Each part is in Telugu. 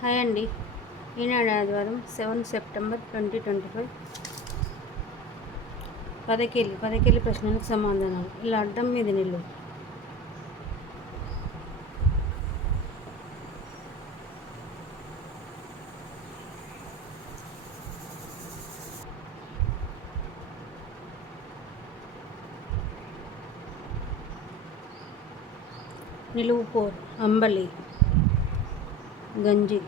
హాయ్ అండి. ఈనాడు ఆదివారం seven September twenty twenty five. పదకేళ్ళు పదకేళ్ళు ప్రశ్నలకు సమాధానాలు. ఇలా అడ్డం మీద నిల్లు నిలువు పోర్ అంబలి. గంజి.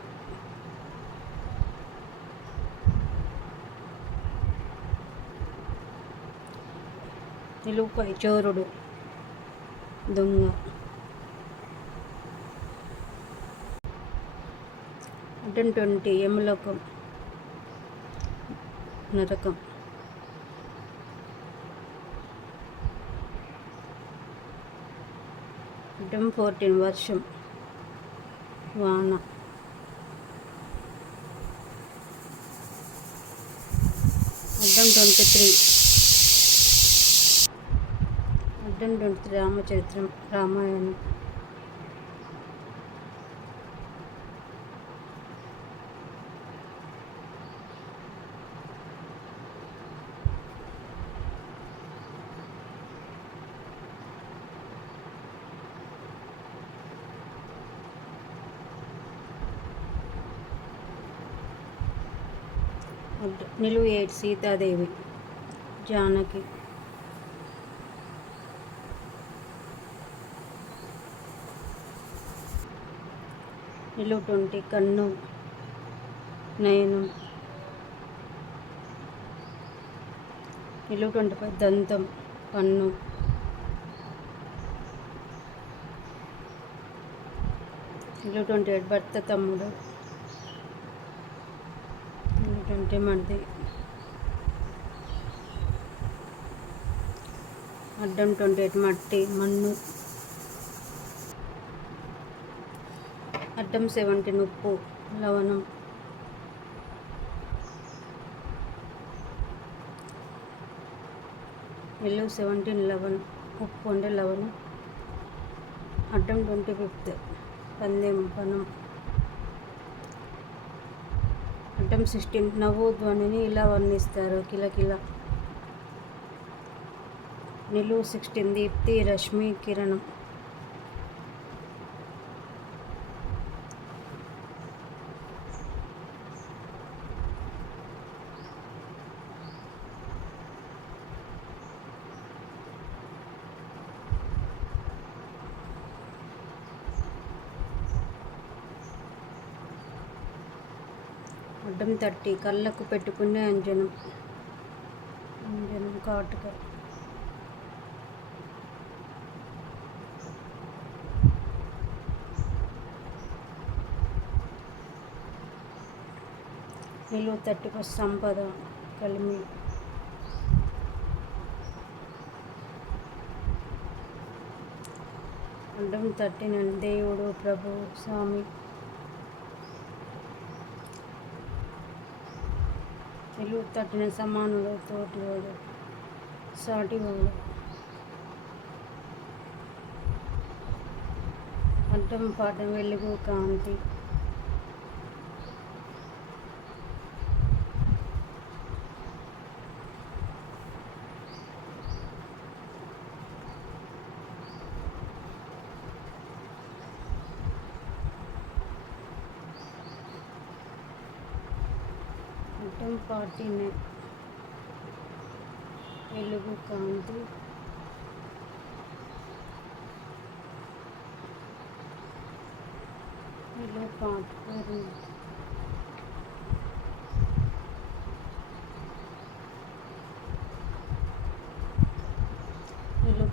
నిలువుపై చోరుడు దొంగ. అడ్డం ట్వంటీ యమలోకం నరకం. అడ్డం ఫోర్టీన్ వర్షం వాన. అడ్డం ట్వంటీ త్రీ. అడ్డం ట్వంటీ త్రీ రామచరిత్రం రామాయణం. నిలువు ఎయిట్ సీతాదేవి? జానకి. నిలువు ట్వంటీ కన్ను నయనం. నిలువు ట్వంటీ ఫైవ్ దంతం కన్ను. నిలువు ట్వంటీ ఎయిట్ భర్త తమ్ముడు. నిలువు అడ్డం ట్వంటీ ఎయిట్ మట్టి మన్ను. అడ్డం సెవెంటీన్ ఉప్పు లవణం. ఎల్లో సెవెంటీన్ లెవెన్ ఉప్పు అంటే లవణం. అడ్డం ట్వంటీ ఫిఫ్త్. పందెం పనం. అడ్డం సిక్స్టీన్ నవోధ్వనిని ఇలా వర్ణిస్తారు. కిలకిల నిలువు సిక్స్టీన్. దీప్తి రశ్మి కిరణం. అడ్డం తట్టి కళ్ళకు పెట్టుకునే అంజనం. అంజనం కాటుక. నిలువ తట్టుకు సంపద కలిమి. అడ్డం తట్టిన దేవుడు ప్రభు స్వామి. నిలువు తట్టిన సమానుడు తోటివాడు సాటివాడు. అడ్డం పాఠం వెలుగు కాంతి. ఐటమ్ ఫార్టీ నైన్ వెలుగు కాంతి ఇలా పాటుకోరు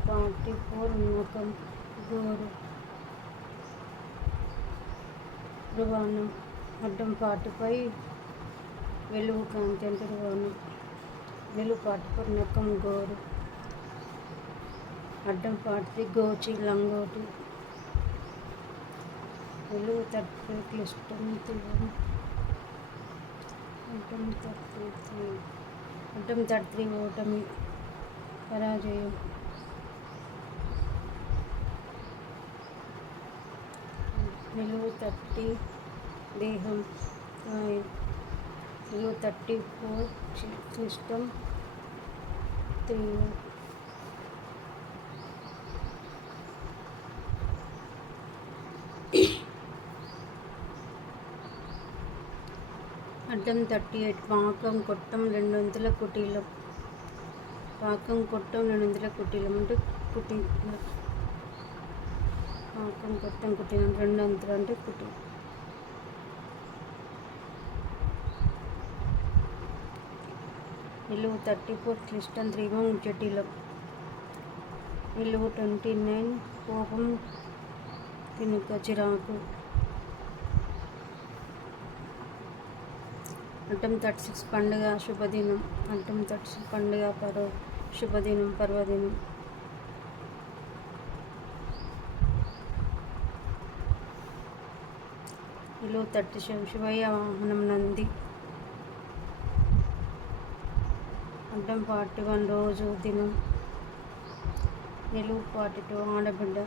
ఫార్టీ ఫోర్ పూర్ణకం గోరు. ధ్రువాణం అడ్డం పాటుపై వెలుగు కాంతి అంటే రువాణం వెలుగు నక్కం గోరు. అడ్డం పాటిది గోచి లంగోటి. వెలుగు తట్టు క్లిష్టం తీవ్రం అడ్డం తట్టి అడ్డం తట్టి ఓటమి. పరాజయం. నిలువు తట్టి దేహం. కాయం నిలువు థర్టీ ఫోర్ క్లిష్టం త్రీ అడ్డం థర్టీ ఎయిట్ పాకం కొట్టం రెండు వంతుల కుటీలం పాకం కొట్టం రెండు వందల కుటీలం అంటే కుటీ పాకం కొట్టం కుటీలం రెండు వంతులు అంటే కుటీ నిలువు థర్టీ ఫోర్ క్లిష్టం త్రిభం జటిలం. నిలువు ట్వంటీ నైన్ కోపం తినుక చిరాకు. అటం థర్టీ సిక్స్ పండుగ శుభదినం. అటం థర్టీ సిక్స్ పండుగ పర్వ శుభదినం పర్వదినం. నిలువు థర్టీ సెవెన్ శివయ్య వాహనం నంది. అడ్డం పార్టీ వన్ రోజు దినం నిలువు పార్టీ టూ ఆడబిడ్డ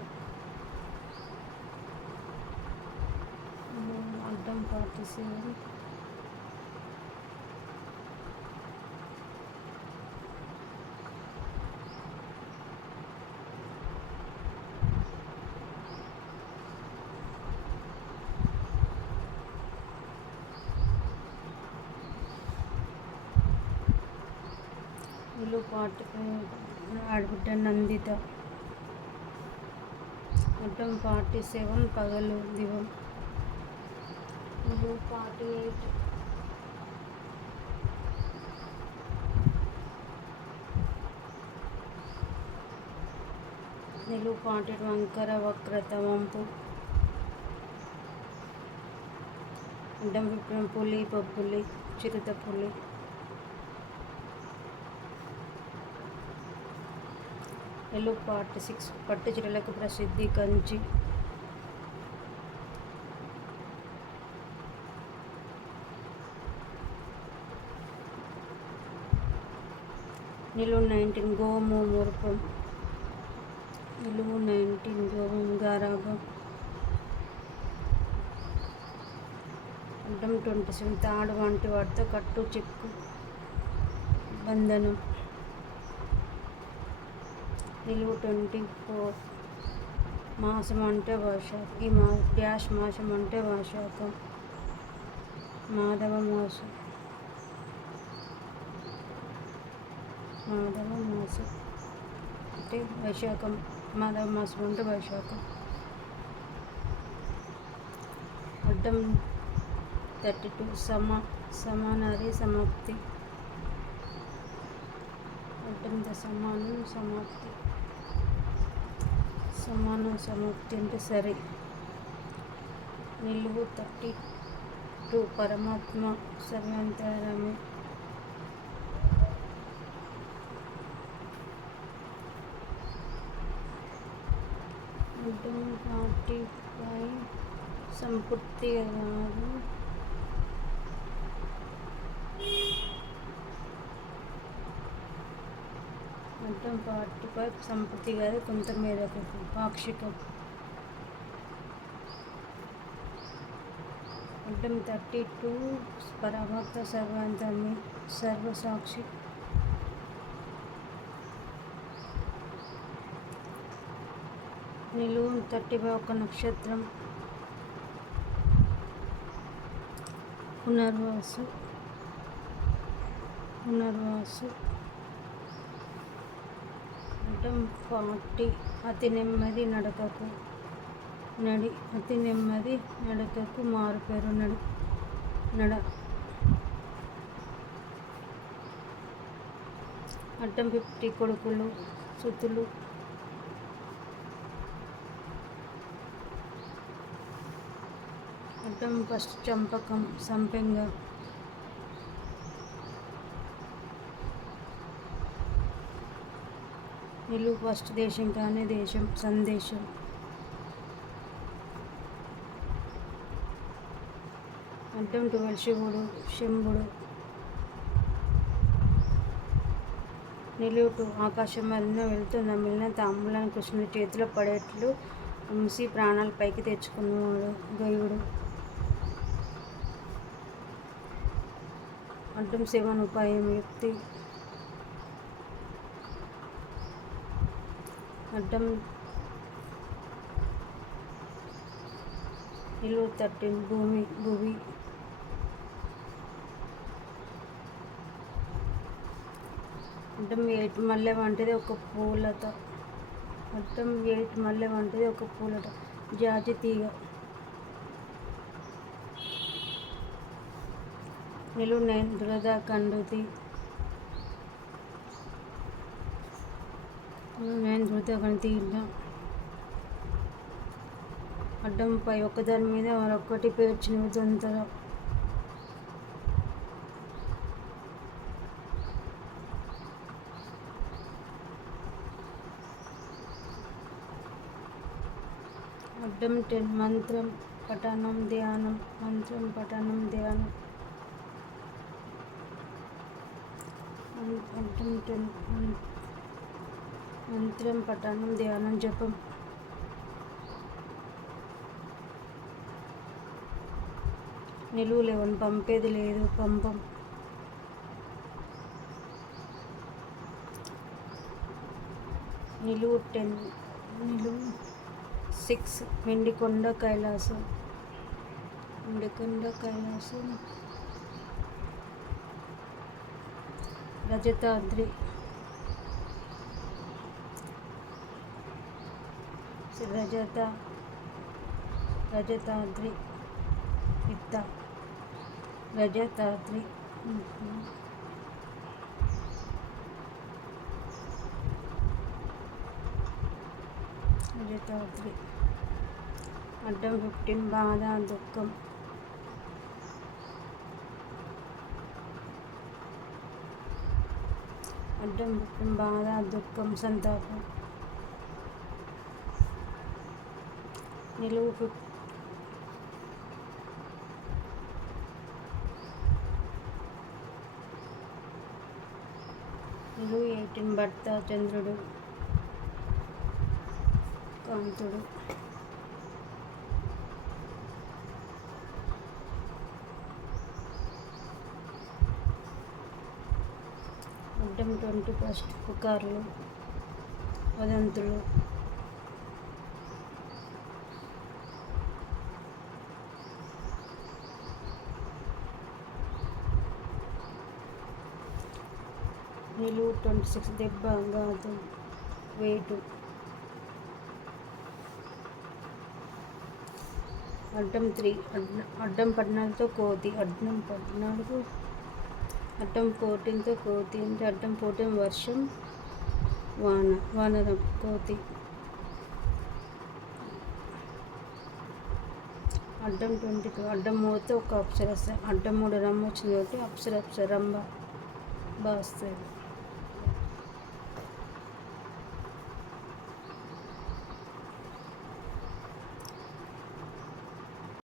అడ్డం పార్టీ సెవెన్ ఇల్లు పాట ఆడబిడ్డ నందిత. మొత్తం ఫార్టీ సెవెన్ పగలు దివం. ఇల్లు ఫార్టీ ఎయిట్ నిలువు ఫార్టీ వంకర వక్రత వంపు అడ్డం విప్రం పులి పప్పులి చిరుత పులి. ఎల్లో పార్ట్ సిక్స్ పట్టు చీరలకు ప్రసిద్ధి కంచి. నిలువు నైన్టీన్ గోము మురుపం నిలువు నైన్టీన్ గోము గారాబం. అడ్డం ట్వంటీ సెవెన్ తాడు వంటి వాటితో కట్టు చెక్కు. బంధనం. తెలుగు ట్వంటీ ఫోర్ మాసం అంటే వర్షాకం ఈ మా డ్యాష్ మాసం అంటే వైశాఖం మాధవ మాసం. మాధవ మాసం. అంటే వైశాఖం మాధవ మాసం అంటే వైశాఖం అడ్డం థర్టీ టూ సమా సమానాది సమాప్తి. అడ్డం సమానం సమాప్తి. సమానం సమాప్తి అంటే సరే. నిలువు థర్టీ టూ పరమాత్మ సర్వంతరమే. ఫార్టీ ఫైవ్ సంపూర్తి కాదు మొత్తం ఫార్టీ ఫైవ్ సంపత్తి గారు కొంత మేరకు పాక్షికం అడ్డం థర్టీ టూ పరభక్త సర్వాంతమి సర్వసాక్షి. నిలువు థర్టీ ఫైవ్ ఒక నక్షత్రం. పునర్వాసు. పునర్వాసు. అడ్డం ఫార్టీ అతి నెమ్మది నడకకు నడి అతి నెమ్మది నడకకు మారుపేరు నడు నడ. అట్టం ఫిఫ్టీ కొడుకులు సుతులు. అట్టం ఫస్ట్ చంపకం సంపెంగ. వీళ్ళు ఫస్ట్ దేశం కానీ దేశం సందేశం. అడ్డం టువల్ శివుడు శంభుడు. నిలువుటు ఆకాశం మరిన వెళ్తున్న మిలిన తమ్ములను కృష్ణుడి చేతిలో పడేట్లు ముసి ప్రాణాలు పైకి తెచ్చుకున్నవాడు దైవుడు. అడ్డం శివన్ ఉపాయం యుక్తి అడ్డం. నిలువు తట్టిన భూమి భూమి. అడ్డం ఎయిట్ మల్లె వంటిది ఒక పూలత. అడ్డం ఎయిట్ మల్లె వంటిది ఒక పూలట జాజి తీగ. నిలువు నేను దురద కండుతి. నేను దురద కంటి అడ్డంపై ఒకదాని మీద మరొకటి పేర్చిన తొందర అడ్డం టెన్ మంత్రం పఠనం ధ్యానం మంత్రం పఠనం ధ్యానం. అడ్డం టెన్ మంత్రం పఠనం ధ్యానం జపం. నిలువు లేవని పంపేది లేదు పంపం. నిలువు టెన్ నిలువు సిక్స్ వెండికొండ కైలాసం. వెండికొండ కైలాసం. రజతాద్రి. రజత రజతాద్రి ఇత్త రజతాద్రి. రజతాద్రి. అడ్డం ఫిఫ్టీన్ బాధ దుఃఖం. అడ్డం ఫిఫ్టీన్ బాధ దుఃఖం సంతాపం. నిలువు నిలువు ఎయిటీన్ భర్త చంద్రుడు కాంతుడు. అడ్డం ట్వంటీ ఫస్ట్ పుకార్లు వదంతులు నిలువు ట్వంటీ సిక్స్ దెబ్బ గాదు వేటు అడ్డం త్రీ అడ్డం పద్నాలుగుతో కోతి అడ్డం పద్నాలుగు అడ్డం ఫోర్టీన్తో కోతి అంటే అడ్డం ఫోర్టీన్ వర్షం వాన వానరం కోతి. అడ్డం ట్వంటీ టూ అడ్డం మూడుతో ఒక అప్సర అడ్డం మూడు రమ్మ వచ్చింది కాబట్టి అప్సర అప్సర రమ్మ బాగా వస్తుంది